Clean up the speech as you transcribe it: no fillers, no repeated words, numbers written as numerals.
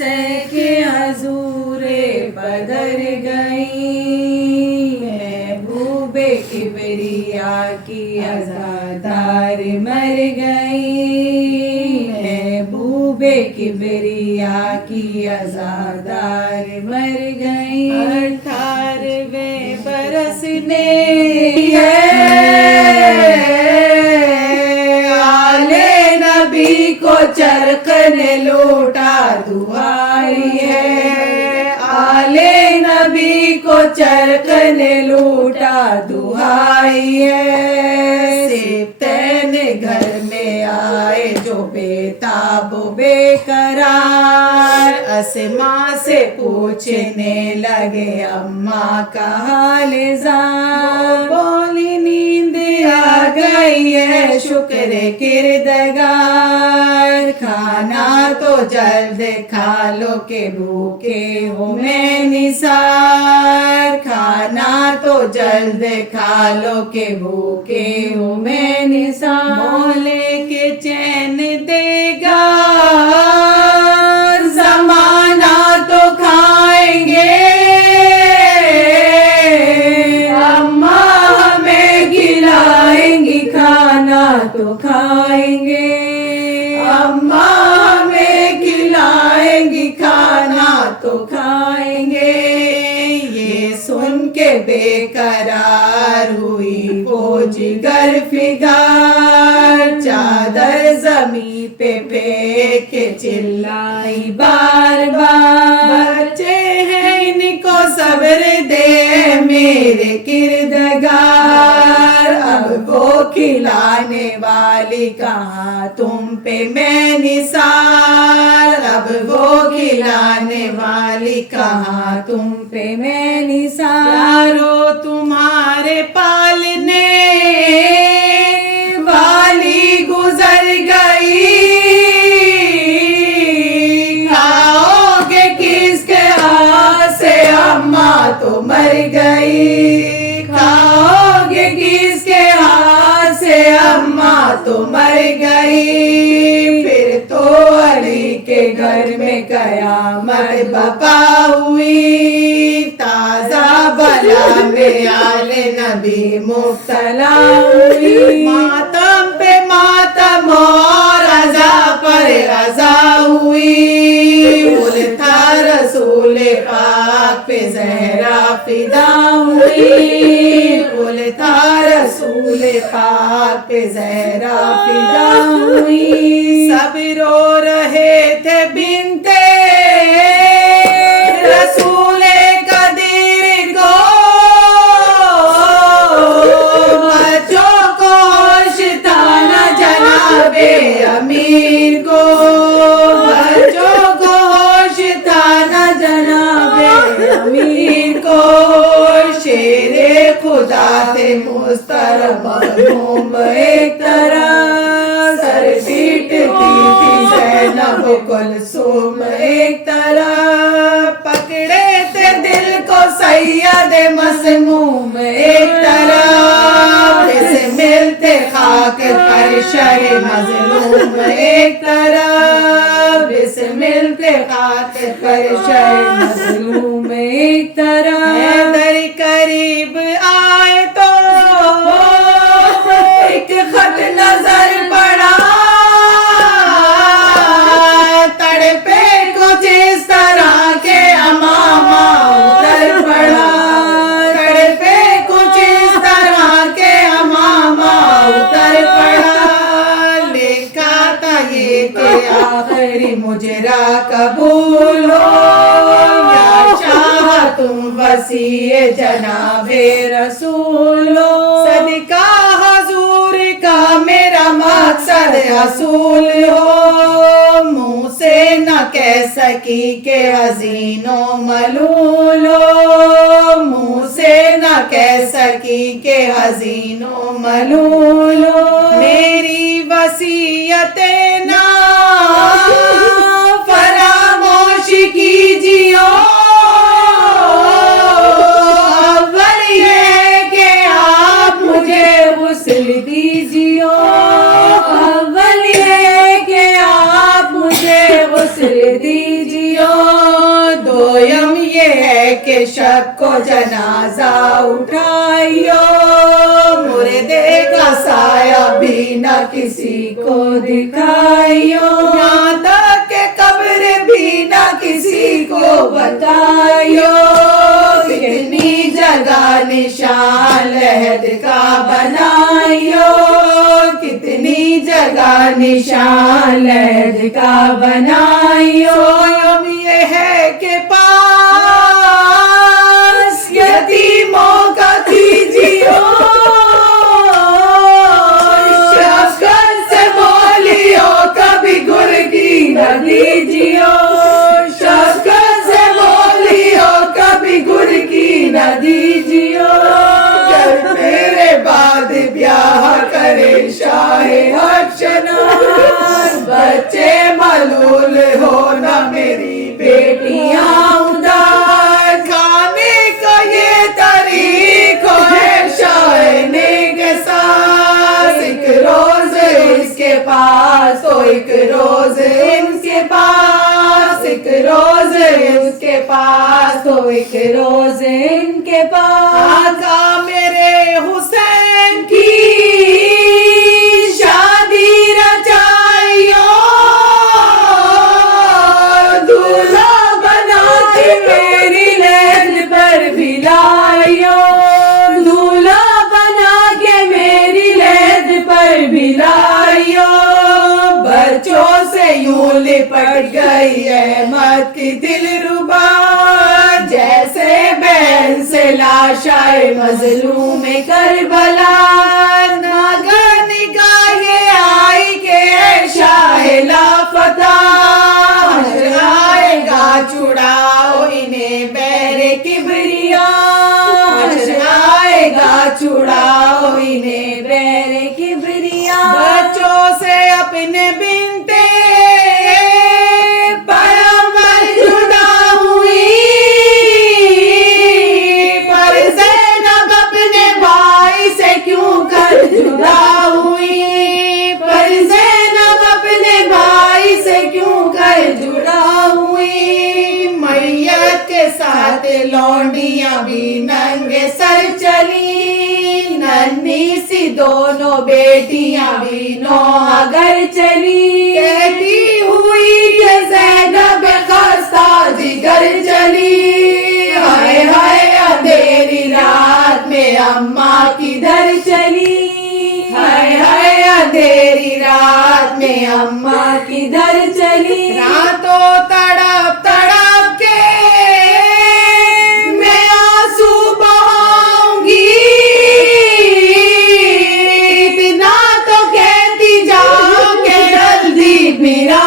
के हजूरे बदर गई, महबूबे किबरिया की अज़ादार मर गई, महबूबे किबरिया की अज़ादार मर गई। 18वें बरस में आले नबी को चरक ने लूटा दुआई है, आले नबी को चरक ने लूटा दुआई है। सिब्तैन घर में आए जो बेताब बेकरार, अस्मा से पूछने लगे अम्मा का हाल ज़ार। बोली नींद आ गई है शुक्र किरदगार, खाना तो जल्द खा लो के भूखे हो मैं निसार, खाना तो जल्द खा लो के भूखे हो मैं निसार। बोले के चैन देगा ज़माना तो खाएंगे, अम्मा हमें खिलाएंगी खाना तो खाएंगे, अम्मा हमें खिलाएंगी खाना तो खाएंगे। ये सुन के बेकरार हुई वो जिगर फिगार, चादर जमी पे फेंक के चिल्लाई बार बार। बच्चे हैं इनको सब्र दे मेरे किरदगार, अब वो खिलाने वाली कहाँ तुम पे मैं निसार, अब वो खिलाने वाली कहाँ तुम पे मैं निसार। तुम्हारे पालने वाली गुजर गई, खाओगे किसके हाथ से अम्मा तो मर गई, खाओगे किसके हाथ से अम्मा तो मर गई। फिर तो अली के घर में कयामत बपा हुई, ताजा बला में आले नबी मुब्तला हुई। मातम पे मातम और अज़ा पर अज़ा हुई, उल्था रसूल पाक पे ज़हरा फिदा हुई, उल्था रसूल पाक पे ज़हरा फिदा हुई। सब रो रहे थे बिनते रसूले कदीर को, बच्चों को होश था न जनाबे अमीर को, बच्चों को होश था न जनाबे अमीर को। शेरे खुदा थे मुस्तरब मखदूम एक तरह, सर पीटती थी ज़ैनब कुलसूम एक तरह, पकड़े थे दिल को सैयद मसमूम एक तरह, जैसे मिलते खाक पर शर मजलूम एक तरह, जैसे मिलते खाक पर शर मजलूम एक तरह। हैदर करीब आए तो एक खत नजर पड़ा, तड़पे कुछ इस तरह के अमामा उतर पड़ा, तड़पे कुछ इस तरह के अमामा उतर पड़ा। लिखा था ये कि आखिरी मुजरा कबूल हो, या चाह तुम वसीए जनाबे रसूल हो, सदका हजूर का मेरा मकसद हसूल हो। मुँह से न कह सकी के हसीनो मलूल हो, मुँह से न कह सकी के हसीनो मलूल हो। मेरी वसीयतें ना फरामोश कीजियो, अव्वल ये कि आप मुझे गुस्ल दीजियो, अव्वल ये कि आप मुझे गुस्ल दीजियो। के शब को जनाजा उठाइयो, मुर्दे का साया भी न किसी को दिखाइयो, यहाँ तक के कब्र भी न किसी को बताइयो, कितनी जगह निशान लहद का बनाइयो, कितनी जगह निशान लहद का बनाइयो, ये है के पास यतीमों का कीजियो, शफकत से बोलियो कभी गुर की न दीजियो, शफकत से बोलियो कभी गुर की न दीजियो, कर मेरे बाद ब्याह करे शाहे हर्षनार, बच्चे मलूल हो न मेरी बेटियां उदार, खाने का ये तरीका है शायने के साथ, एक रोज इसके पास तो एक रोज इनके पास, एक रोज इसके पास तो एक रोज इनके पास, आका मेरे हुसैन की शादी रचाइयो, दूल्हा बना के मेरी लहद पर भी लाइयो, दूल्हा बना के मेरी लहद पर भी लाइयो, बच्चों से यूं लिपट गई अहमद की दिलरुबा, जैसे बहन से लाशाए मजलूम करबला, नागर निगाहे आई के शाहे लापता, आएगा चुड़ाओ इन्हें बैरे किबरिया, आएगा चुड़ाओ इन्हें बैरे किबरिया, बच्चों से अपने बिनते पैगंबर जुदा हुई, पर ज़ैनब अपने भाई से क्यों कर जुदा हुई, पर ज़ैनब अपने भाई से क्यों कर जुदा हुई, मैयत के साथ लौंडियां भी नंगे सर चली, नन्ही सी दोनों बेटियां भी नौअगर चली, कहती हुई कि ज़ैनब खस्ता जिगर चली, हाय हाय अंधेरी रात में अम्मा किधर चली, हाय हाय अंधेरी रात में अम्मा किधर चली, रातों तड़प तड़प के मैं आंसू बहाऊंगी, इतना तो कहती जाओ के जल्दी मेरा